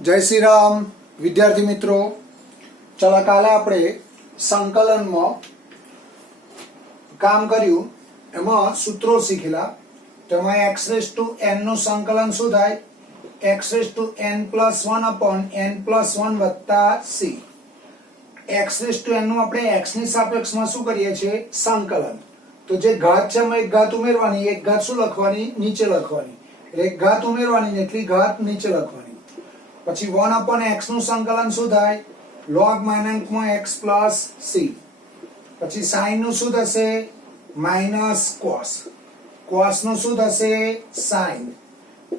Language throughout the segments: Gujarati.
जय श्री राम विद्यार्थी मित्रों। चलो काले आपणे संकलन में काम कर्यु एमां सूत्रों शीखेला। तेमां x रेज़ टू n નું સંકલન શું થાય? x raise to n plus 1 upon n plus 1 વત્તા c। x raise to n નું આપણે x ની સાપેક્ષમાં શું કરીએ છીએ? સંકલન। તો જે ઘાત છે એમાં એક ઘાત ઉમેરવાની, એક ઘાત શું લખવાની? નીચે લખવાની। એટલે એક ઘાત ઉમેરવાની ને એટલી ઘાત નીચે લખવાની। પછી 1 અપોન x નું સંકલન શું થાય? log માનાંકમાં x plus c। પછી sin નું શું થશે? Minus cos। cos નું શું થશે? sin।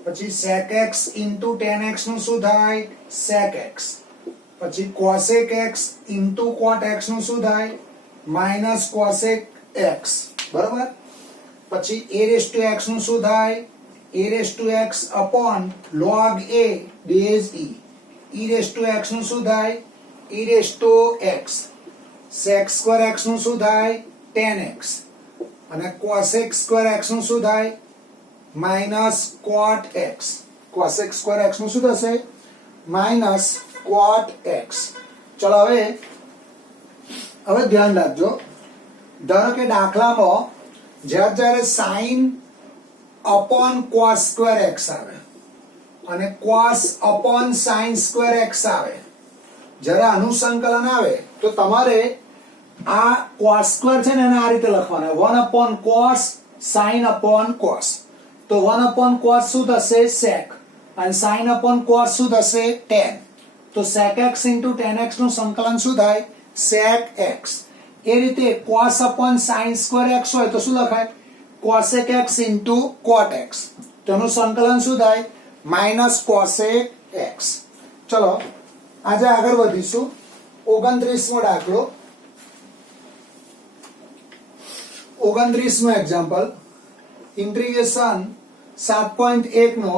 પછી sec x into tan x નું શું થાય? sec x। પછી cosec x into cot x નું શું થાય? Minus cosec x। બરાબર। પછી a raised to x નું શું થાય? a raised to x upon log a base e। e raised to x નું શું થાય? e raised to x। sec square x નું શું થાય? tan x। અને cosec square x નું શું થાય? minus cot x। cosec square x નું શું થશે? minus cot x। ચલો હવે ધ્યાન રાખજો। ધારો કે દાખલામાં જ્યારે sin upon cos square x આવે અને cos upon sin square x આવે, જ્યારે આનું સંકલન આવે તો તમારે આ cos square છે ને એને આ રીતે લખવાના, 1 upon cos sin upon cos। તો 1 upon cos શું થશે? sec। અને sin upon cos શું થશે? tan। તો sec x into tan x નું સંકલન શું થાય? sec x। એ રીતે cos upon sin square x હોય તો શું લખાય? cosec x into cot x। તેનું સંકલન શું થાય? Minus cosec x। ચલો આજે આગળ વધીશું। 29મો દાખલો, 29મો એક્ઝામ્પલ, ઇન્ટિગ્રેશન 7.1 નો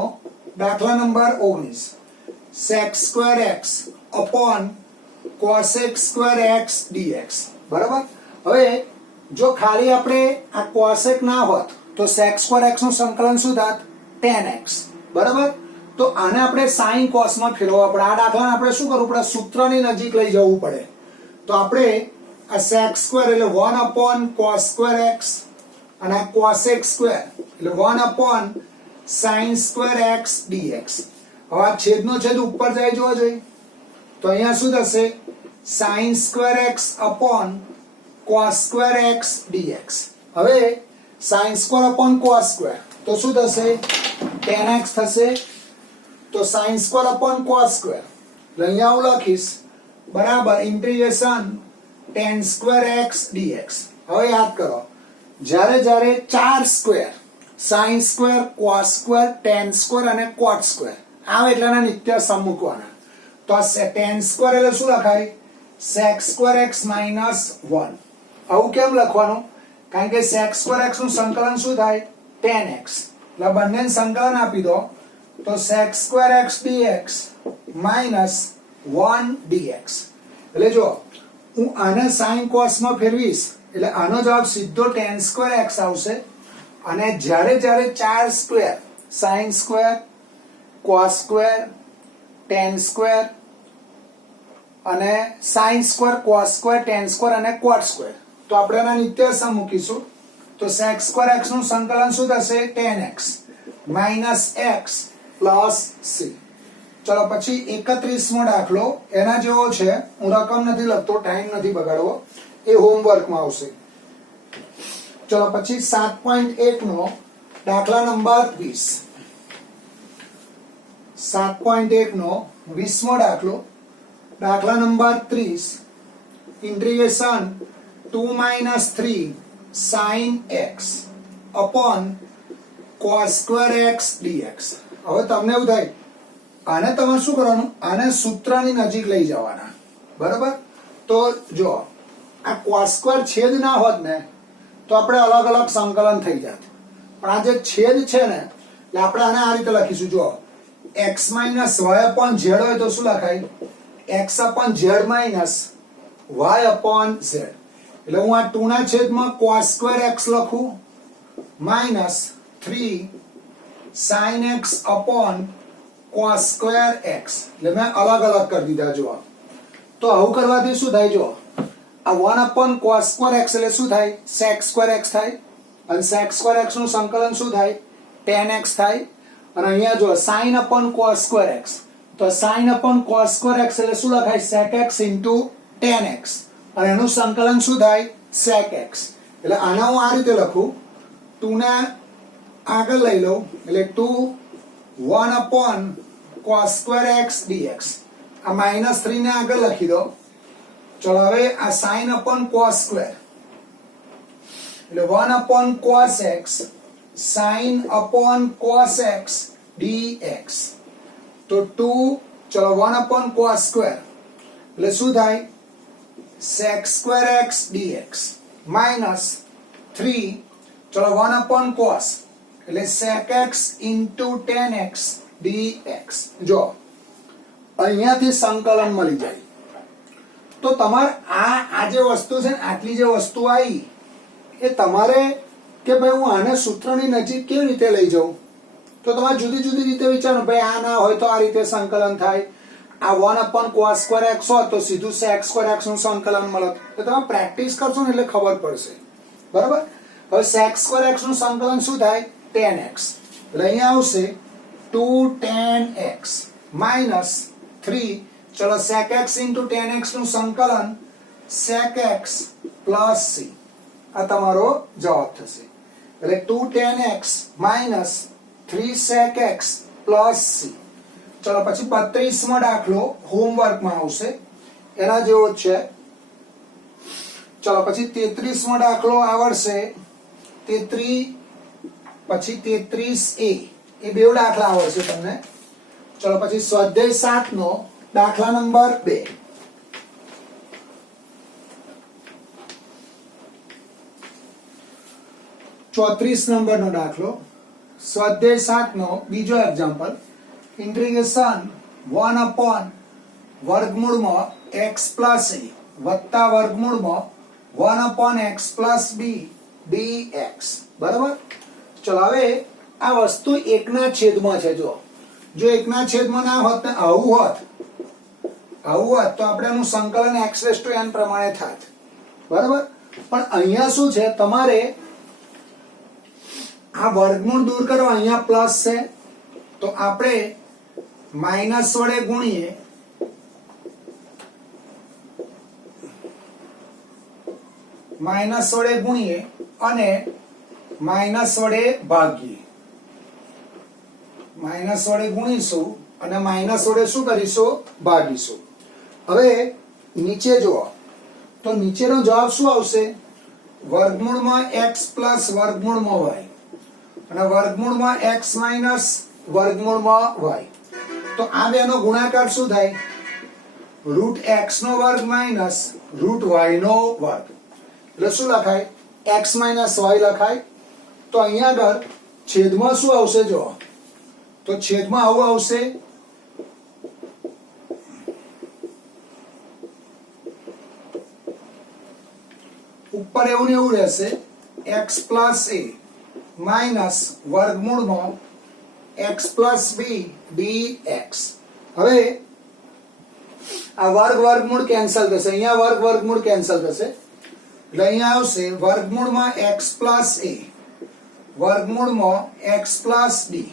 દાખલા number 19, sec square x upon cosec square x dx। બરાબર। હવે જો ખાલી આપણે આ cosec ના હોત તો sec square x નું સંકલન શું થાત? tan x। બરાબર। તો આને આપણે sin cos માં ફેરવવા પડે। આ દાખલાને આપણે શું કરવું પડે? સૂત્રની નજીક લઈ જવું પડે। તો આપણે આ sec square એટલે 1 upon cos square x અને આ cosec square એટલે 1 upon sin square x dx। હવે આ છેદનો છેદ ઉપર જાય જોવા જોઈએ તો અહીંયા શું થશે? sin square x upon cos square x dx। હવે sin square upon cos square તો શું થશે? tan x થશે। તો sin square upon cos square એટલે અહીંયા હું લખીશ બરાબર integration tan square x dx। હવે યાદ કરો, જ્યારે જ્યારે ચાર square sin square cos square tan square અને cot square આવે એટલે એના નિત્ય સમ મૂકવાના। તો આ tan square એટલે શું લખાય? sec square x minus 1। આવું કેમ લખવાનું? કારણ કે sec square x નું સંકલન શું થાય? tan x। એટલે બંનેને સંકલન આપી દો તો sec square x dx minus 1 dx। એટલે જો હું આને sin cos માં ફેરવીશ એટલે આનો જવાબ સીધો tan square x આવશે। અને જ્યારે જ્યારે ચાર square sin square cos square tan square અને sin square cos square tan square અને cot square તો આપણે એના નિત્યસમ મૂકીશું। તો sec square x નું સંકલન શું થશે? tan x minus x plus c। ચલો પછી 31મો દાખલો, એના જેવો છે, હું રકમ નથી લખતો, ટાઈમ નથી બગાડવો, એ હોમવર્કમાં આવશે। ચલો પછી 7.1 નો દાખલા નંબર 20, 7.1 નો 20મો દાખલો, દાખલા number 30, integration 2 minus 3 sin x upon cos square x dx। હવે તમને એવું થાય આને તમારે શું કરવાનું? આને સૂત્રની નજીક લઈ જવાના। બરાબર। તો જો આ cos square છેદ ના હોત ને તો આપણે અલગ અલગ સંકલન થઈ જાત, પણ આ જે છેદ છે ને એટલે આપણે આને આ રીતે લખીશું। જો x minus y upon z હોય તો શું લખાય? x upon z minus y upon z। એટલે હું આ 2 ના છેદમાં cos square x લખું minus 3 sin x upon cos square x એટલે મેં અલગ અલગ કરી દીધા જો તો આવું કરવાથી શું થાય જો આ 1 cos સ્ક્વેર x એટલે શું થાય sec સ્ક્વેર x થાય અને sec સ્ક્વેર x નું સંકલન શું થાય tan x થાય અને અહીંયા જો sin cos સ્ક્વેર x તો sin cos સ્ક્વેર x એટલે શું લખાય sec x tan x અને એનું સંકલન શું થાય sec x એટલે આને હું આ રીતે લખું 2 ને આગળ લઈ લઉં એટલે 2 1 cos સ્ક્વેર x dx આ -3 ને આગળ લખી દો ચલો હવે આ sin cos સ્ક્વેર એટલે 1 cos x sin cos x dx તો 2 ચલો 1 cos સ્ક્વેર એટલે શું થાય sec સ્ક્વેર x dx -3 ચલો 1 cos એટલે sec x tan x dx જો અહીંયાથી સંકલન મળી જાય તો તમારે આ જે વસ્તુ છે ને આટલી જે વસ્તુ આવી એ તમારે કે ભાઈ હું આને સૂત્રની નજીક કેવી રીતે લઈ જાઉં તો તમારે જુદી જુદી રીતે વિચારો ભાઈ આ ના હોય તો આ રીતે સંકલન થાય આ 1 cos સ્ક્વેર x હોય તો સીધું sec સ્ક્વેર x નું સંકલન મળે તો તમે પ્રેક્ટિસ કરશો ને એટલે ખબર પડશે બરાબર હવે sec સ્ક્વેર x નું સંકલન શું થાય tan x એટલે અહીંયા આવશે 2 tan x -3 ચલો sec x tan x નું સંકલન sec x c આ તમારો જવાબ થશે એટલે 2 tan x -3 sec x c ચલો પછી 32મો દાખલો હોમવર્ક માં આવશે એના જેવો જ છે ચલો પછી 33મો દાખલો આવશે 33 પછી 33a એ બે દાખલા આવશે તમને ચલો પછી સ્વાધ્યાય 7 નો દાખલા નંબર 2 34 નંબરનો દાખલો સ્વાધ્યાય 7 નો બીજો એક્ઝામ્પલ ઇન્ટિગ્રેશન 1 વર્ગમૂળમાં x પ્લસ a વત્તા વર્ગમૂળમાં 1 x પ્લસ b dx બરાબર ચલો હવે આ વસ્તુ એકના છેદમાં છે જો એકના છેદમાં ના હોત ને આવું હોત તો આપણે એનું સંકલન x n પ્રમાણે થાત બરાબર પણ અહીંયા શું છે તમારે આ વર્ગમૂળ દૂર કરો અહીંયા પ્લસ છે તો આપણે માઈનસ વડે ગુણીએ અને માઈનસ વડે ભાગીએ માઈનસ વડે ગુણીશું અને માઈનસ વડે શું કરીશું ભાગીશું હવે નીચે જુઓ તો નીચેનો જવાબ શું આવશે વર્ગમૂળમાં x પ્લસ વર્ગમૂળમાં y અને વર્ગમૂળમાં x માઈનસ વર્ગમૂળમાં y તો આ બેનો ગુણાકાર શું થાય રૂટ x નો વર્ગ માઈનસ રૂટ y નો વર્ગ એટલે શું લખાય x માઈનસ y લખાય તો અહીંયા આગળ છેદમાં શું આવશે જો તો છેદમાં આવું આવશે ઉપર એવું ને એવું રહેશે x પ્લસ a માઈનસ વર્ગમૂળમાં x પ્લસ b dx હવે આ વર્ગમૂળ કેન્સલ થશે અહીંયા વર્ગમૂળ કેન્સલ થશે એટલે અહીંયા આવશે વર્ગમૂળમાં x પ્લસ a વર્ગમૂળમાં x plus d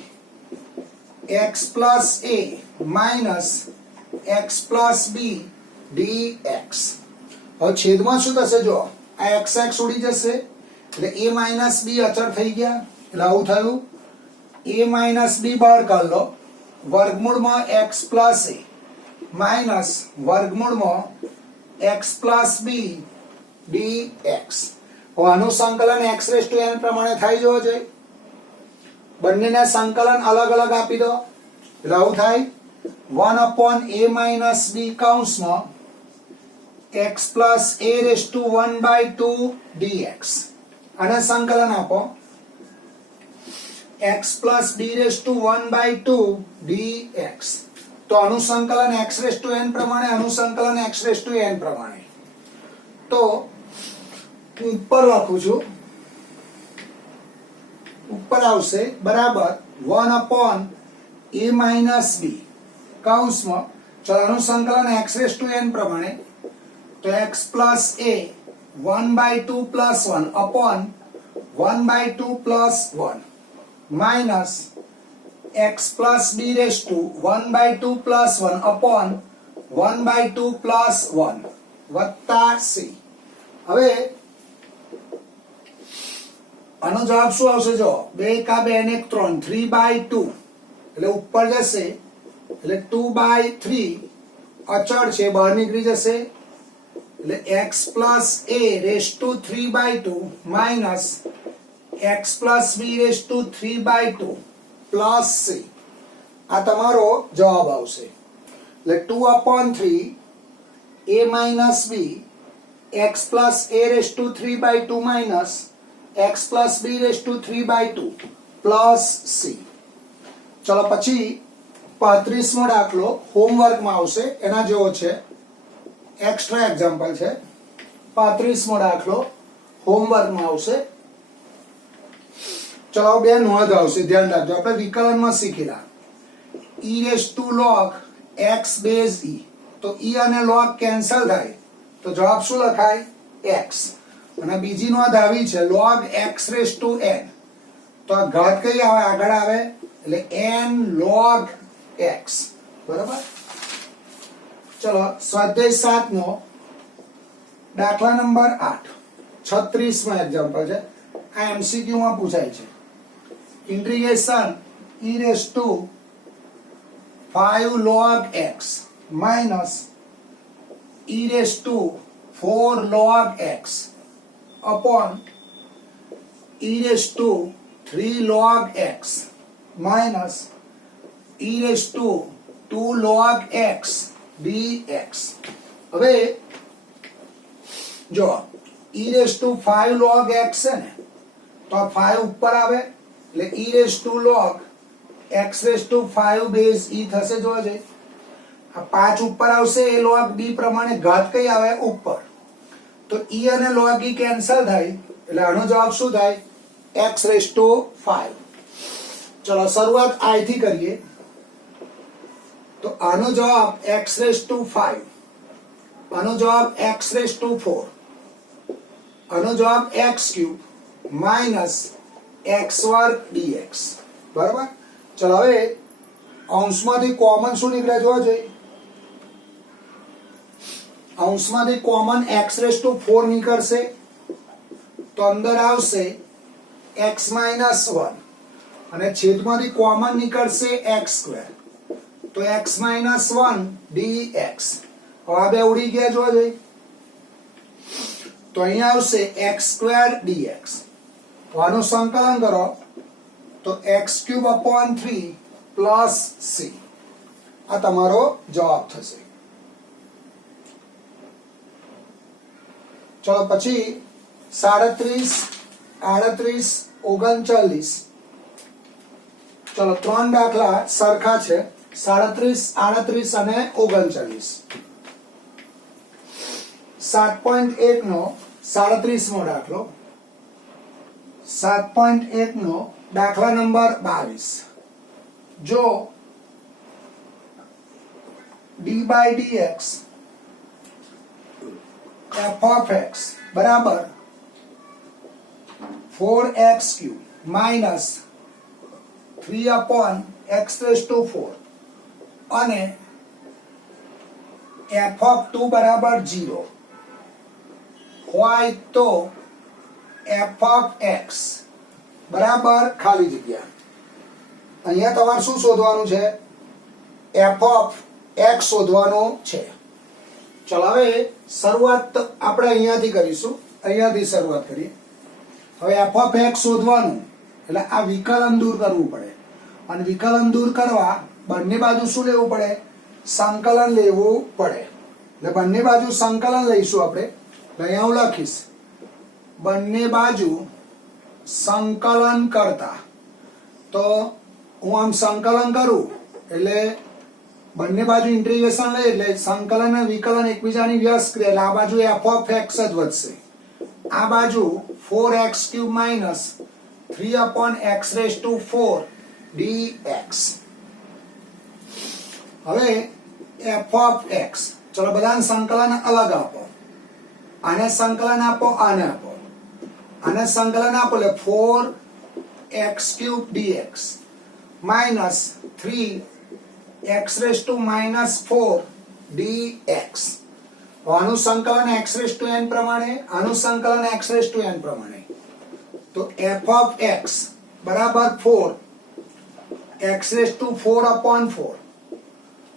x plus a minus x plus b dx હવે છેદમાં શું થશે જો આ x ઉડી જશે એટલે a માઈનસ b અચળ થઈ ગયા એટલે આવું થયું a માઈનસ b બહાર કાઢ લો વર્ગમૂળમાં x પ્લસ a માઈનસ વર્ગમૂળમાં x પ્લસ b dx હવે આનું સંકલન x n પ્રમાણે થઈ જવો જોઈએ બંનેને સંકલન અલગ અલગ આપી દો એટલે આવું થાય 1 a માઈનસ b કૌંસમાં x plus a raise to 1/2 dx આને સંકલન આપો x plus b raise to 1/2 dx તો આનું સંકલન x n પ્રમાણે આનું સંકલન x n પ્રમાણે તો ઉપર લખું છું ઉપર આવશે બરાબર 1 a માઇનસ બી કૌંસમાં ચલો આનું સંકલન x રેસ ટુ n પ્રમાણે તો x plus a 1/2 plus 1 upon 1/2 plus 1 minus x plus b raise to 1/2 plus 1 upon 1/2 plus 1 વત્તા c. હવે આનો જવાબ શું આવશે? જો 2 કા 2 ને 3 3/2 એટલે ઉપર જશે એટલે 2/3 અચળ છે બહાર નીકળી જશે એટલે x plus a raise to 3/2 minus x plus b raise to 3/2 plus c. આ તમારો જવાબ આવશે એટલે 2/3 a minus b x plus a raise to 3/2 minus x plus b raise to 3/2 plus c. ચલો પછી 35મો દાખલો હોમવર્કમાં આવશે એના જેવો છે, એક્સ્ટ્રા એક્ઝામ્પલ છે. 35મો દાખલો હોમવર્કમાં આવશે. ચલો બે નોંધ આવશે, ધ્યાન રાખજો. આપણે વિકલનમાં શીખેલા e raise to log x base e, તો e અને log કેન્સલ થાય તો જવાબ શું લખાય? x. અને બીજી નોંધ આવી છે log x raise to n, તો આ ઘાત કઈ આવે? આગળ આવે એટલે n log x. બરાબર. ચલો સ્વાધ્યાય 7 નો દાખલા નંબર 8 36માં એક્ઝામ્પલ છે. આ એમસીક્યુ માં પૂછાય છે. Integration e raise to 5 log x minus e raise to 4 log x upon e raise to 3 log x minus e raise to 2 log x dx. હવે જો e raise to 5 log x છે ને, તો આ 5 ઉપર આવે એટલે e raise to log x raise to 5 base e થશે. જોજે આ 5 ઉપર આવશે એ log d પ્રમાણે ઘાત કઈ આવે? ઉપર. તો e અને log e કેન્સલ થાય એટલે આનો જવાબ શું થાય? x raise to 5. ચલો શરૂઆત i થી કરીએ તો આનો જવાબ x રેસ ટુ 5, આનો જવાબ x રેસ ટુ 4, આનો જવાબ x ક્યુબ માઇનસ x વર્ગ dx. બરાબર. ચલો હવે અંશમાંથી કોમન શું નીકળે જોવા જોઈએ? અંશમાંથી કોમન x રેસ ટુ 4 નીકળશે તો અંદર આવશે x માઇનસ 1 અને છેદમાંથી કોમન નીકળશે x સ્ક્વેર તો x માઇનસ 1 dx. હવે આ બે ઉડી ગયા જોવા જોઈએ તો અહીંયા આવશે x સ્ક્વેર dx. આનું સંકલન કરો તો x cube upon 3 plus c. આ તમારો જવાબ થશે. ચલો પછી 37, 38, 39. ચલો 3 દાખલા સરખા છે, 37, 38 અને 39. 7.1 નો 37મો દાખલો. 7.1 નો દાખલા નંબર 22. જો d by dx f of x બરાબર 4x cube minus 3 upon x raise to 4 અને f of 2 બરાબર 0 હોય તો f of x બરાબર ખાલી જગ્યા. અહીંયા તમારે શું શોધવાનું છે? f of x શોધવાનું છે. ચલો હવે શરૂઆત આપણે અહીંયાથી કરીશું, અહીંયાથી શરૂઆત કરીએ. હવે f of x શોધવાનું એટલે આ વિકલન દૂર કરવું પડે અને વિકલન દૂર કરવા બંને બાજુ શું લેવું પડે? સંકલન લેવું પડે. એટલે બંને બાજુ સંકલન લઈશું આપણે. અહીંયા હું લખીશ બંને બાજુ સંકલન કરતા. તો હું આમ સંકલન કરું એટલે બંને બાજુ ઇન્ટિગ્રેશન લે એટલે સંકલન અને વિકલન એકબીજાની વ્યસ્ત ક્રિયા એટલે આ બાજુ f of x જ વધશે. આ બાજુ 4x cube minus 3 upon x raise to 4 dx. હવે એફ ઓફ એક્સ, ચલો બધાને સંકલન અલગ આપો. આને સંકલન આપો, આને આપો. આને સંકલન આપો એટલે 4x³ dx minus 3x⁻⁴ dx. આનું સંકલન x⁻n પ્રમાણે, આનું સંકલન x⁻n પ્રમાણે. તો f of x બરાબર 4x⁴/4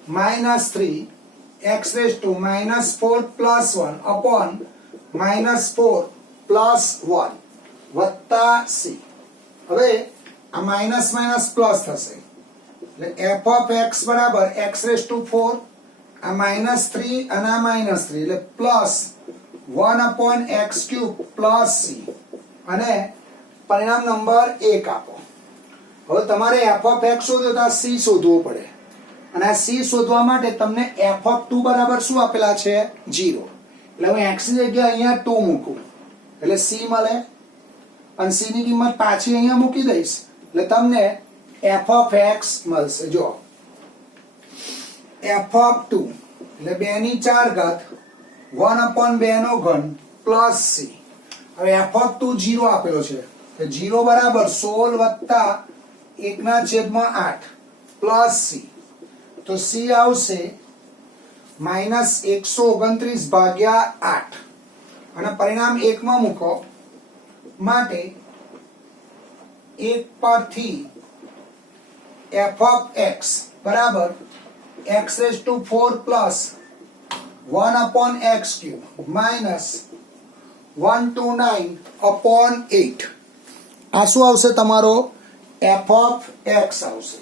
minus 3x⁻⁴ plus 1 upon -4 plus 1 વત્તા c. હવે આ માઇનસ માઇનસ પ્લસ થશે એટલે f of x બરાબર x⁻⁴, આ -3 અને આ -3 એટલે પ્લસ 1/x³ પ્લસ c. અને પરિણામ નંબર 1 આપો. હવે તમારે f of x શોધો તો c શોધવું પડે, અને આ c શોધવા માટે તમને f of 2 બરાબર શું આપેલા છે? 0. એટલે હું x ની જગ્યાએ અહીંયા 2 મૂકું એટલે c મળે, અને c ની કિંમત પાછી અહીંયા મૂકી દઈશ એટલે તમને f of x મળશે. જો f of 2 એટલે 2/4 1/2 પ્લસ c. હવે f of 2 0 આપેલો છે, 0 બરાબર 16 + 1/8 પ્લસ c. તો c આવશે -129/8 અને પરિણામ 1 માં મૂકો માટે 1 પરથી f of x બરાબર x⁴ પ્લસ 1/x³ માઇનસ 129/8. આ શું આવશે? તમારો f of x આવશે.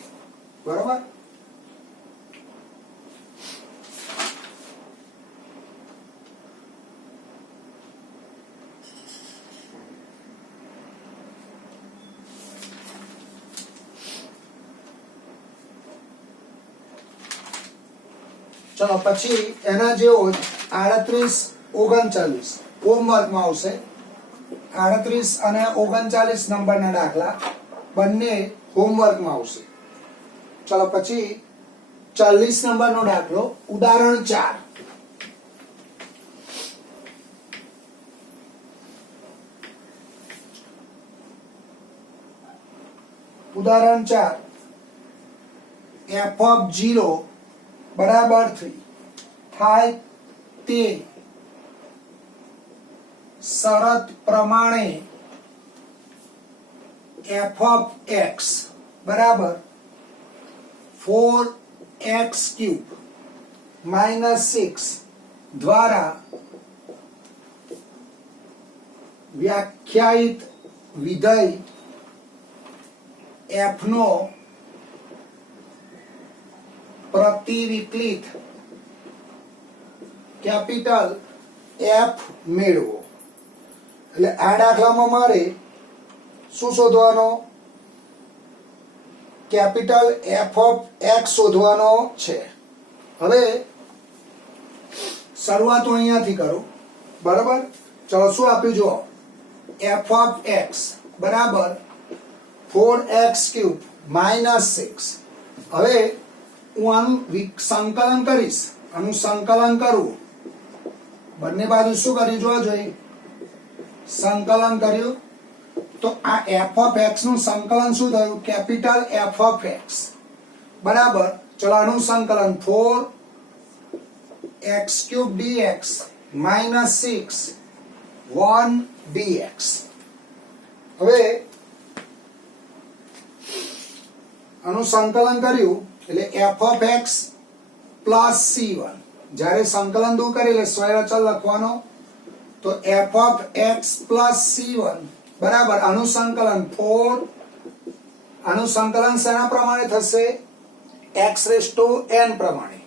બરાબર? ચલો પછી એના જેવો 38-39 હોમવર્કમાં આવશે. 38 અને 39 નંબરના દાખલા બંને હોમવર્કમાં આવશે. ચલો પછી 40 નંબરનો દાખલો, ઉદાહરણ 4. ઉદાહરણ 4 f of 0 બરાબર 3 થાય તે શરત પ્રમાણે f of x બરાબર 4x³ -6 દ્વારા વ્યાખ્યાયિત વિધેય f નો પ્રતિવિકલિત કેપિટલ F મેળવો. એટલે આ દાખલામાં મારે શું શોધવાનો? કેપિટલ F of x શોધવાનો છે. હવે શરૂઆત હું અહીંયાથી કરું. બરાબર? ચલો શું આપ્યું જુઓ. f of x બરાબર 4x³ -6. હવે હું આનું સંકલન કરીશ, આનું સંકલન કરું. બંને બાજુ શું કર્યું જોવા જોઈએ? સંકલન કર્યું તો આ f of x નું સંકલન શું થયું? કેપિટલ F of x બરાબર, ચલો આનું સંકલન 4x³ dx -6 1 dx. હવે આનું સંકલન કર્યું એટલે f of x plus c1. જ્યારે સંકલન દૂર કરી એટલે સ્વયં અચળ લખવાનો. તો f of x plus c1 બરાબર આનું સંકલન 4, આનું સંકલન શેના પ્રમાણે થશે? x⁻n પ્રમાણે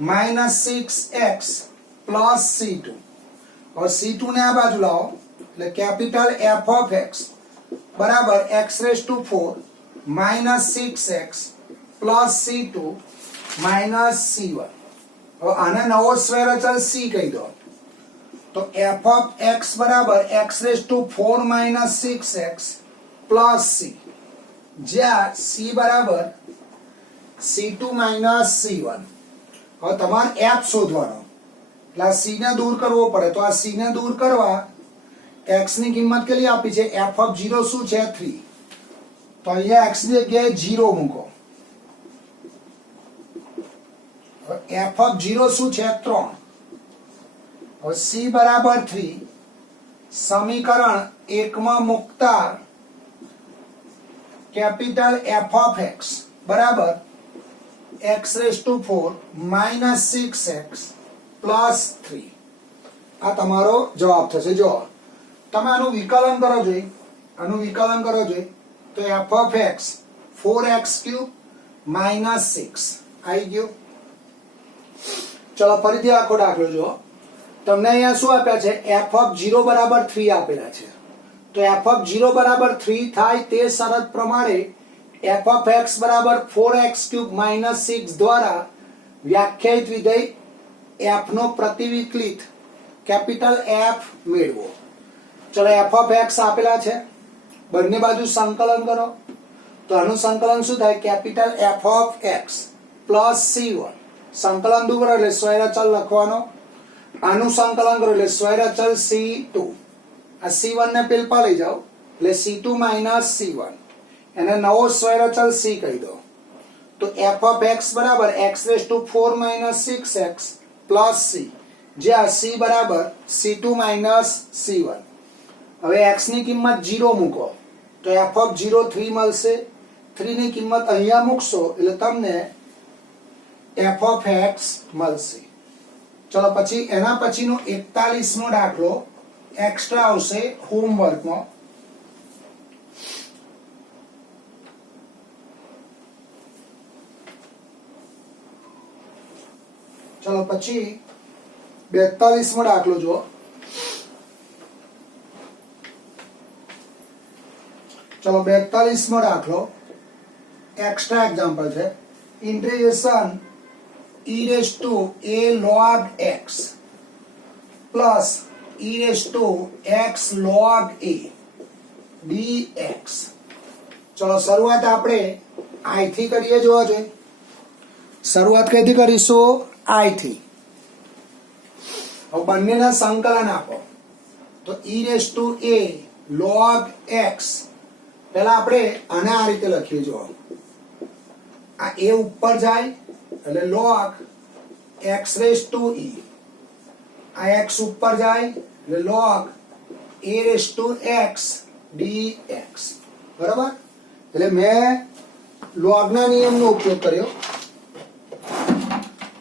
-6x પ્લસ c2. હવે c2 ને આ બાજુ લાવો એટલે કેપિટલ F of x બરાબર x⁻⁴ -6x plus c2 -c1. હવે આને નવો સ્વયં અચળ c કહી દો. તો f of x બરાબર x⁻⁴ -6x પ્લસ c, જ્યાં c બરાબર C2 માઇનસ C1. હવે તમારે f શોધવાનો, એટલે આ c ને દૂર કરવો પડે. તો આ c ને દૂર કરવા x ની કિંમત કેટલી આપી છે? f ઓફ 0 શું છે? 3. તો અહીંયા x ની જગ્યાએ 0 મૂકો. f ઓફ 0 શું છે? 3. હવે c બરાબર 3 સમીકરણ 1 માં મૂકતા કેપિટલ f ઓફ x બરાબર x raise to 4 minus 6x plus 3. આ તમારો જવાબ થશે. જો તમે આનું વિકલન કરો જોઈએ, તો f of x 4x cube minus 6 આવી ગયું. ચલો ફરીથી આખો દાખલો જો. તમને અહીંયા શું આપ્યા છે? f ઓફ 0 બરાબર 3 આપેલા છે. તો f ઓફ 0 બરાબર 3 થાય તે શરત પ્રમાણે f ઓફ x બરાબર 4x ક્યુબ માઇનસ 6 દ્વારા વ્યાખ્યાયિત વિધેય f નો પ્રતિવિકલિત કેપિટલ F મેળવો. ચલો f ઓફ x આપેલા છે, બંને બાજુ સંકલન કરો. તો આનું સંકલન શું થાય? Capital F of x plus C1. સંકલન દૂર કરો એટલે સ્વૈરાચલ લખવાનો. આનું સંકલન કરો એટલે સ્વૈરાચલ C2. આ C1 ને પેલપા લઈ જાઓ એટલે C2 માઇનસ C1. એને નવો સ્વૈરાચલ C કહી દો. તો f ઓફ x બરાબર x raise to 4 minus 6x plus C, જ્યાં C બરાબર C2 માઇનસ C1. હવે x ની કિંમત 0 મૂકો તો f ઓફ 0 3 મળશે. 3 ની કિંમત અહીંયા મૂકશો એટલે તમને f ઓફ x મળશે. ચલો પછી એના પછીનો 41મો દાખલો એક્સ્ટ્રા આવશે હોમવર્કમાં. ચલો પછી 42મો દાખલો જુઓ. ચલો 42મો દાખલો એક્સ્ટ્રા એક્ઝામ્પલ છે. Integration e raise to a log x plus e raise to x log a dx. ચલો શરૂઆત આપણે i થી કરીએ. જોવા જોઈએ શરૂઆત કઈથી કરીશું? i થી. હવે બંનેના સંકલન આપો. તો e raise to a log x, પહેલા આપણે આને આ રીતે લખીએ. જો આ a ઉપર જાય એટલે log x raise to e, આ x ઉપર જાય એટલે log a raise to x dx. બરાબર? એટલે મેં લોગના નિયમનો ઉપયોગ કર્યો.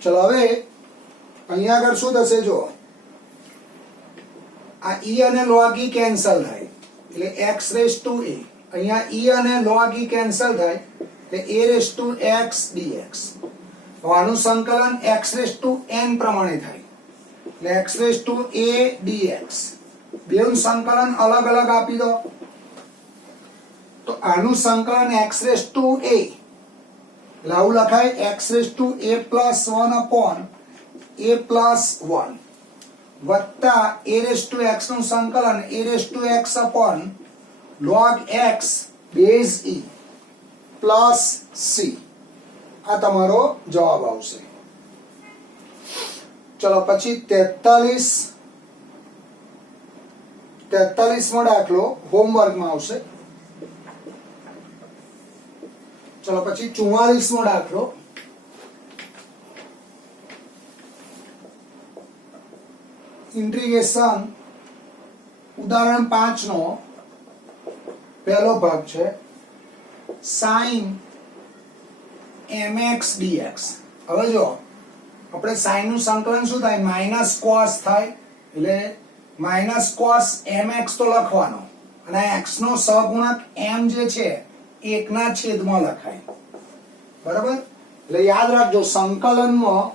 ચલો હવે અહીંયા આગળ શું થશે? જો આ e અને log e કેન્સલ થાય એટલે x રેઝ ટુ a. અહીંયા e અને log e કેન્સલ થાય એટલે a raise to x dx. આનું સંકલન x રેઝ ટુ n પ્રમાણે થાય એટલે x raise to a dx. બેનું સંકલન અલગ અલગ આપી દો. તો આનું સંકલન x રેઝ ટુ a એટલે આવું લખાય x raise to a plus 1 upon a plus 1 વત્તા a રેઝ ટુ x નું સંકલન a raise to x upon log x base e plus c. આ તમારો જવાબ આવશે. ચલો પછી 43મો દાખલો હોમવર્કમાં આવશે. ચલો પછી 44મો દાખલો. ઇન્ટિગ્રેશન ઉદાહરણ 5 નો પહેલો ભાગ છે. sin mx dx. હવે જો આપણે sin નું સંકલન શું થાય? માઇનસ cos થાય એટલે માઇનસ cos mx તો લખવાનો અને x નો સહગુણક m જે છે 1 ના છેદમાં લખાય. બરાબર? એટલે યાદ રાખજો સંકલનમાં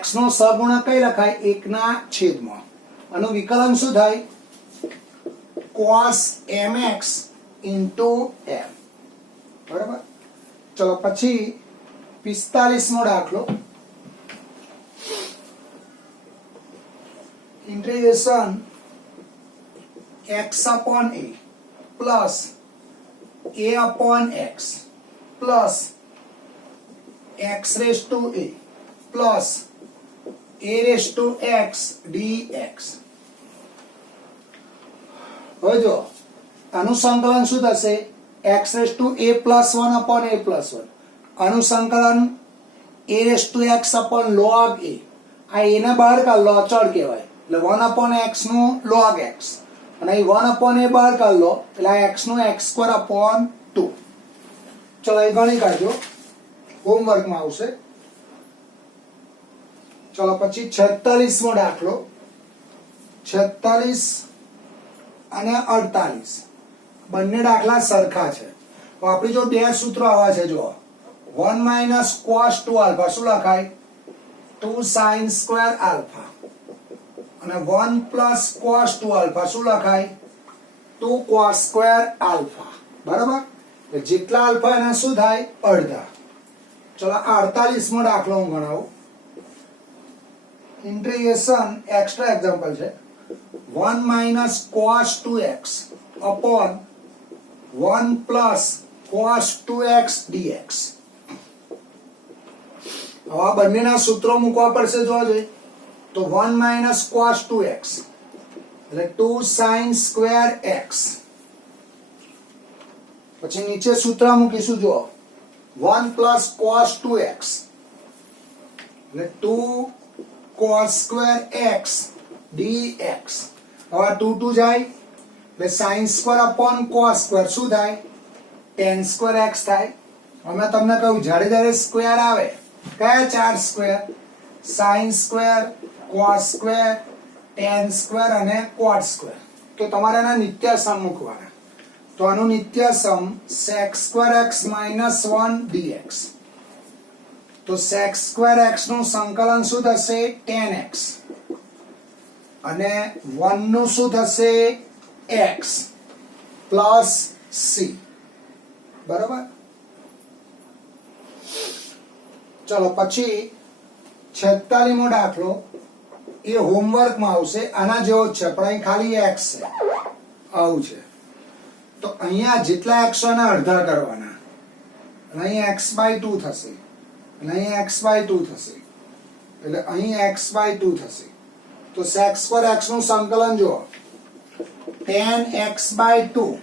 x નો સહગુણક કઈ લખાય? 1 ના છેદમાં. આનું વિકલન શું થાય? cos mx into m. બરાબર? ચલો પછી 45મો દાખલો. Integration x upon a plus a upon x plus x raise to a plus a raise to x dx. હવે જો આનું સંકલન શું થશે? x raise to a plus 1 upon a plus 1. આનું સંકલન a raise to x upon log a. આ a ને બહાર કાઢ લો, અચળ કહેવાય, એટલે 1 અપોન x નું log x, અને અહીં 1 અપોન a બહાર કાઢ લો એટલે આ x નું x સ્ક્વેર અપોન 2. ચલો એ ગણી કાઢજો, હોમવર્કમાં આવશે. ચલો પછી 46મો દાખલો. 46 અને 48 બંને દાખલા સરખા છે. તો આપણી જો બે સૂત્રો આવા છે, જો 1 માઇનસ cos 2 આલ્ફા શું લખાય? 2 sin સ્ક્વેર આલ્ફા, અને 1 પ્લસ cos 2 આલ્ફા શું લખાય? 2 cos સ્ક્વેર આલ્ફા. બરાબર? જેટલા આલ્ફા એના શું થાય? અડધા. ચલો 48મો દાખલો હું ગણાવું. ઇન્ટિગ્રેશન એક્સ્ટ્રા એક્ઝામ્પલ છે. 1 minus cos 2x upon 1 plus cos 2x dx. હવે આ બંનેના સૂત્રો મૂકવા પડશે. જોજો તો 1 માઇનસ cos 2x એટલે 2 sin સ્ક્વેર x. પછી નીચે સૂત્ર મૂકીશું. જો 1 પ્લસ cos 2x એટલે 2 cos સ્ક્વેર x dx. હવે 2 2 જાય એટલે sin square upon cos square શું થાય? tan સ્ક્વેર x થાય. અમે તમને કહ્યું જ્યારે જ્યારે સ્ક્વેર આવે, કયા 4 square? sin square, cos square, tan square અને cot સ્ક્વેર. તો તમારે એના નિત્યસમ મૂકવાના. તો આનું નિત્યસમ sec square x minus 1 dx. તો sec સ્ક્વેર x નું સંકલન શું થશે? tan x, અને 1 નું શું થશે? x plus c. બરાબર? ચલો પછી 46મો દાખલો. એ હોમવર્કમાં આવશે, આના જેવો જ છે પણ અહીં ખાલી x છે, આવું છે. તો અહીંયા જેટલા x એના અડધા કરવાના, અને અહીં x બાય 2 થશે, અને અહીં x બાય 2 થશે, એટલે અહીં x બાય 2 થશે. તો sec સ્ક્વેર x નું સંકલન જુઓ, tan x બાય 2,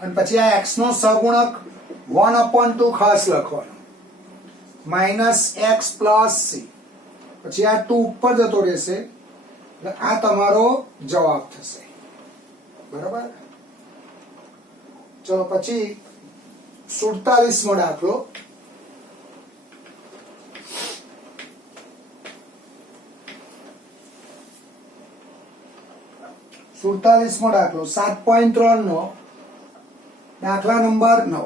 અને પછી આ x નો સહગુણક 1 અપોન 2 ખાસ લખવાનો, માઇનસ x પ્લસ c. પછી આ 2 ઉપર જતો રહેશે, એટલે આ તમારો જવાબ થશે. બરાબર? ચલો પછી 47મો દાખલો. દાખલો 7.3 નો દાખલા number 9.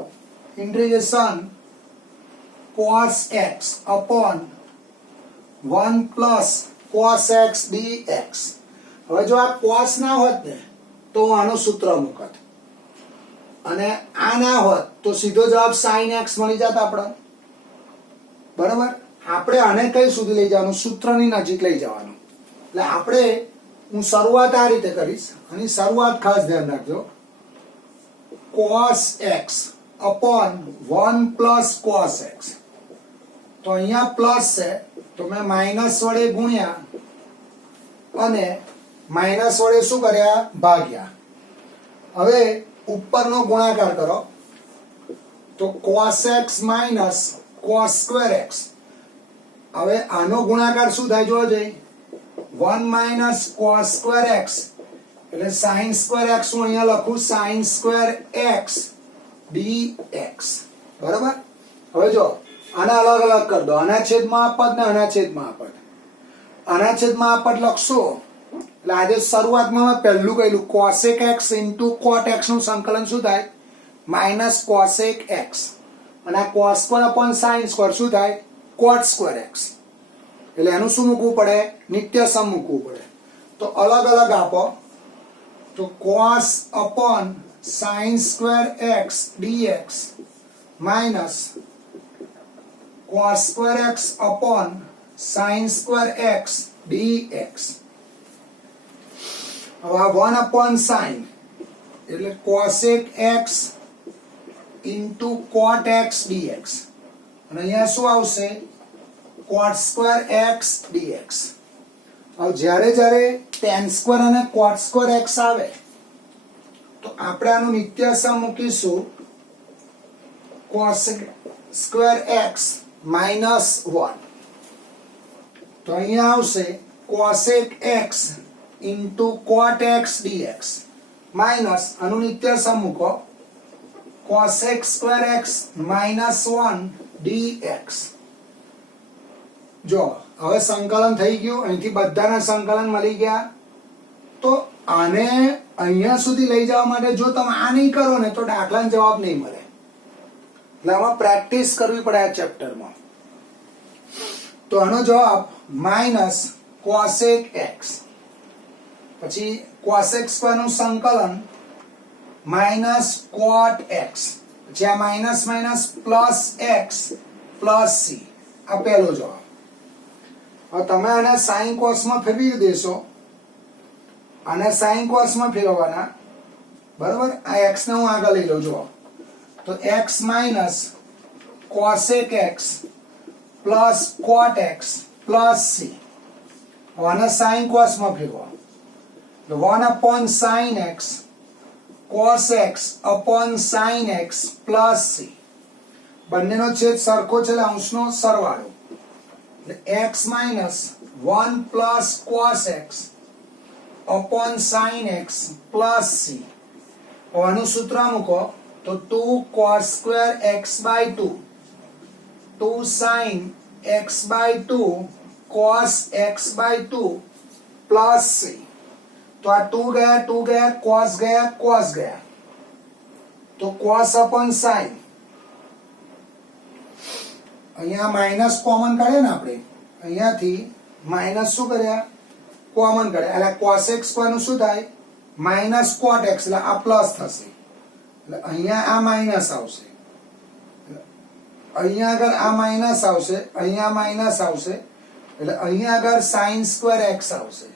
Integration cos x upon 1 plus cos x dx. હવે જો આ cos ના હોત ને તો આનો સૂત્ર મૂકત, અને આ ના હોત તો સીધો જવાબ sin x મળી જાત આપણે. બરાબર? આપણે આને કઈ સુધી લઈ જવાનું? સૂત્રની નજીક લઈ જવાનું. એટલે આપણે, હું શરૂઆત આ રીતે કરીશ, અને શરૂઆત ખાસ ધ્યાન રાખજો. cos x upon 1 plus cos x. તો અહીંયા પ્લસ છે તો મેં માઇનસ વડે ગુણ્યા, અને માઇનસ વડે શું કર્યા? ભાગ્યા. હવે ઉપરનો ગુણાકાર કરો તો cos x minus cos square x. હવે આનો ગુણાકાર શું થાય? જોજો, 1 માઇનસ cos સ્ક્વેર x એટલે sin સ્ક્વેર x હું અહીંયા લખું sin સ્ક્વેર x dx. બરાબર? હવે જો આના અલગ અલગ કરી દો, આના છેદમાં આ પદ ને આના છેદમાં આ પદ. આના છેદમાં આ પદ લખશો એટલે આજે શરૂઆતમાં મેં પહેલું કહેલું cosec x into cot x નું સંકલન શું થાય? માઇનસ cosec x, અને આ cos square upon sin square શું થાય? cot square x. એટલે એનું શું મૂકવું પડે? નિત્યસમ મૂકવું પડે. તો અલગ અલગ આપો. તો cos upon sin square x dx minus cos square x upon sin square x dx. હવે આ 1 અપોન sin એટલે cosec x into cot x dx, અને અહીંયા શું આવશે? cot square x dx. હવે જ્યારે જ્યારે tan square અને cot square x આવે તો આપણે આનું નિત્યાસમ મૂકીશું cos square x minus 1. તો અહીંયા આવશે cosec x into cot x dx minus આનું નિત્યાસમ મૂકો cosec square x minus 1 dx. જો હવે સંકલન થઈ ગયું, અહીંથી બધાના સંકલન મળી ગયા. તો આને અહીંયા સુધી લઈ જવા માટે જો તમે આ નહીં કરો ને તો દાખલાનો જવાબ નહીં મળે. એટલે આમાં પ્રેક્ટિસ કરવી પડે આ ચેપ્ટરમાં. તો આનો જવાબ માઇનસ cosec x, પછી cosec સ્ક્વેર નું સંકલન માઇનસ cot x, પછી આ minus minus plus x plus c. આ પહેલો જવાબ. હવે તમે આને sin cos માં ફેરવી દેશો, આને sin cos માં ફેરવવાના, બરાબર. આ x ને હું આગળ લઈ લઉં. જો તો x minus cosec x plus cot x plus c. હવે આને sin cos માં ફેરવો, 1 upon sin x cos x upon sin x plus c. બંનેનો છેદ સરખો છે એટલે અંશનો સરવાળો, x minus 1 plus cos x upon sin x plus c. આનું સૂત્ર મૂકો તો 2 cos square x by 2, 2 sin x by 2 cos x by 2 plus c. તો આ 2 ગયા, 2 ગયા, cos ગયા, cos ગયા, તો cos upon sin. અહીંયા માઇનસ કોમન કાઢે ને આપણે, અહીંયાથી માઇનસ શું કર્યા, કોમન કાઢ્યા. એટલે cosec સ્ક્વેર નું શું થાય, માઇનસ cot x, એટલે આ પ્લસ થશે. એટલે અહીંયા આ માઇનસ આવશે, અહીંયા આગળ આ માઇનસ આવશે, અહીંયા માઇનસ આવશે, એટલે અહીંયા આગળ sin સ્ક્વેર x આવશે.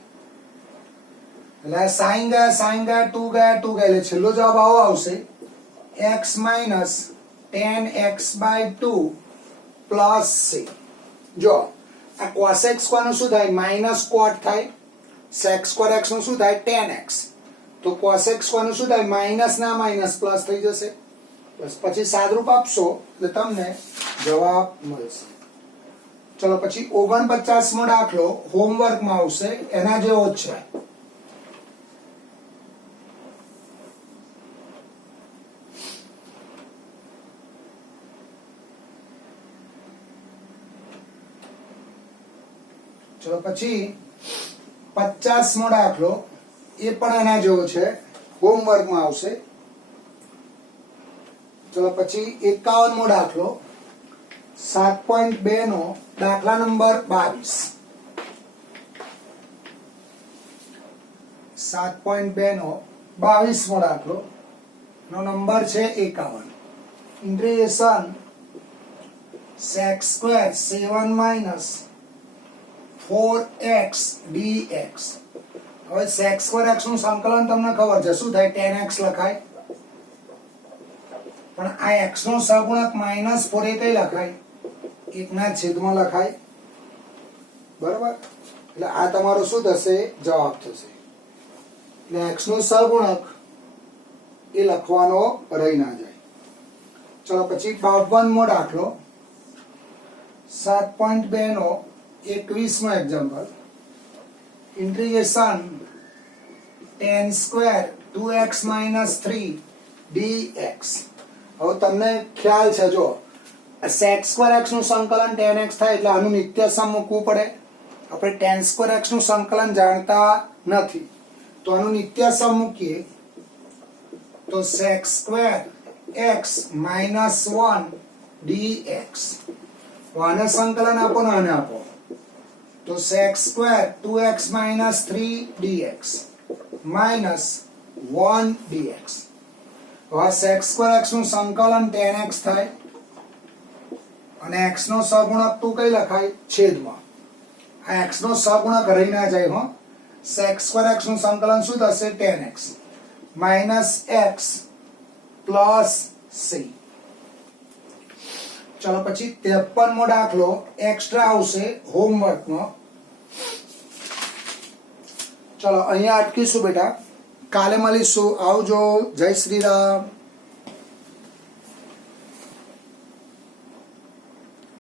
એટલે sin ગયા, sin ગયા, 2 ગયા, 2 ગયા, એટલે છેલ્લો જવાબ આવો આવશે x minus tan x by 2 plus c. જો આ cosec સ્ક્વેર નું શું થાય, માઇનસ cot થાય, sec સ્ક્વેર x નું શું થાય, tan x. તો cosec સ્ક્વેર નું શું થાય, માઇનસ ના માઇનસ પ્લસ થઈ જશે. બસ પછી સાદરૂપ આપશો એટલે તમને જવાબ મળશે. ચલો પછી 49મો દાખલો હોમવર્કમાં આવશે, એના જેવો જ છે. ચલો પછી 50મો દાખલો, એ પણ એના જેવો છે, હોમવર્કમાં આવશે. ચલો પછી 51મો દાખલો, 7.2 નો દાખલા નંબર 22. 7.2 નો 22મો દાખલો નો નંબર છે 51. Integration sec square 7 minus 4x dx. હવે sec સ્ક્વેર x નું સંકલન તમને ખબર છે શું થાય, tan x લખાય, પણ આ x નો સહગુણક માઇનસ 4 એ કઈ લખાય, 1 ના છેદમાં લખાય, બરાબર. એટલે આ તમારો શું થશે, જવાબ થશે. એટલે x નો સહગુણક એ લખવાનો રહી ના જાય. ચલો પછી 52મો દાખલો, 7.2 નો 21મો example. Integration tan square 2x minus 3 dx. હવે તમને ખ્યાલ છે, જો sec સ્ક્વેર x નું સંકલન tan x થાય એટલે આનું નિત્યસમ મૂકવું પડે. આપણે tan સ્ક્વેર x નું સંકલન જાણતા નથી, તો આનું નિત્યસમ મૂકીએ તો sec square x minus 1 dx. આને સંકલન આપો ને આને આપો તો sec square 2x minus 3 dx minus 1 dx. હવે sec સ્ક્વેર x નું સંકલન tan x થાય અને x નો સહગુણક તું કઈ લખાય, છેદમાં. આ x નો સહગુણક રહી ના જાય. હો sec સ્ક્વેર x નું સંકલન શું થશે, tan x minus x plus c. ચલો પછી 53મો દાખલો એક્સ્ટ્રા આવશે હોમવર્કમાં. ચલો અહીંયા અટકીશું બેટા, કાલે મળીશું. આવજો. જય શ્રી રામ.